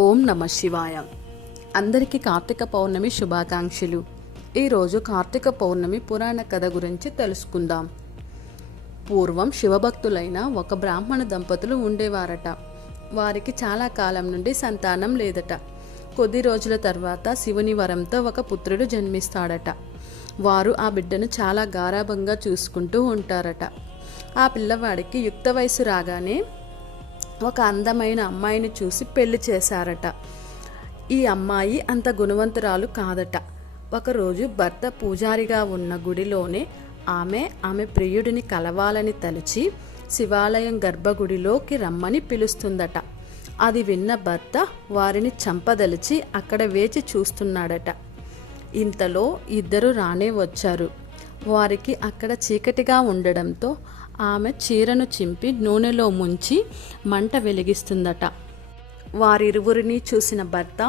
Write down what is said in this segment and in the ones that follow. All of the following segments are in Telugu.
ఓం నమ శివాయ. అందరికీ కార్తీక పౌర్ణమి శుభాకాంక్షలు. ఈరోజు కార్తీక పౌర్ణమి పురాణ కథ గురించి తెలుసుకుందాం. పూర్వం శివభక్తులైన ఒక బ్రాహ్మణ దంపతులు ఉండేవారట. వారికి చాలా కాలం నుండి సంతానం లేదట. కొద్ది రోజుల తర్వాత శివుని వరంతో ఒక పుత్రుడు జన్మిస్తాడట. వారు ఆ బిడ్డను చాలా గారాబంగా చూసుకుంటూ ఉంటారట. ఆ పిల్లవాడికి యుక్త వయసు రాగానే ఒక అందమైన అమ్మాయిని చూసి పెళ్లి చేశారట. ఈ అమ్మాయి అంత గుణవంతురాలు కాదట. ఒకరోజు భర్త పూజారిగా ఉన్న గుడిలోనే ఆమె ప్రియుడిని కలవాలని తలచి శివాలయం గర్భగుడిలోకి రమ్మని పిలుస్తుందట. అది విన్న భర్త వారిని చంపదలిచి అక్కడ వేచి చూస్తున్నాడట. ఇంతలో ఇద్దరు రానే వచ్చారు. వారికి అక్కడ చీకటిగా ఉండడంతో ఆమె చీరను చింపి నూనెలో ముంచి మంట వెలిగిస్తుందట. వారిరువురిని చూసిన భర్త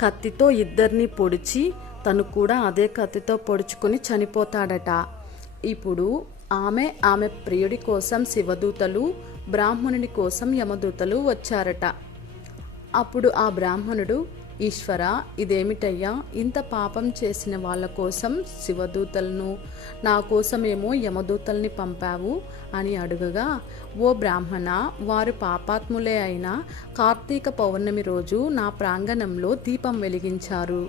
కత్తితో ఇద్దరిని పొడిచి తను కూడా అదే కత్తితో పొడుచుకొని చనిపోతాడట. ఇప్పుడు ఆమె ప్రియుడి కోసం శివదూతలు, బ్రాహ్మణుని కోసం యమదూతలు వచ్చారట. అప్పుడు ఆ బ్రాహ్మణుడు, ఈశ్వర, ఇదేమిటయ్యా, ఇంత పాపం చేసిన వాళ్ళ కోసం శివదూతలను, నా కోసమేమో యమదూతల్ని పంపావు అని అడుగగా, ఓ బ్రాహ్మణ, వారు పాపాత్ములే అయినా కార్తీక పౌర్ణమి రోజు నా ప్రాంగణంలో దీపం వెలిగించారు.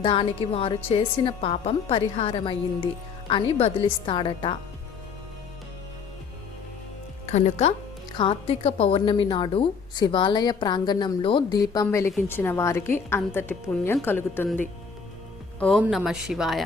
దానికి వారు చేసిన పాపం పరిహారమయ్యింది అని బదిలిస్తాడట. కనుక కార్తీక పౌర్ణమి నాడు శివాలయ ప్రాంగణంలో దీపం వెలిగించిన వారికి అంతటి పుణ్యం కలుగుతుంది. ఓం నమ శివాయ.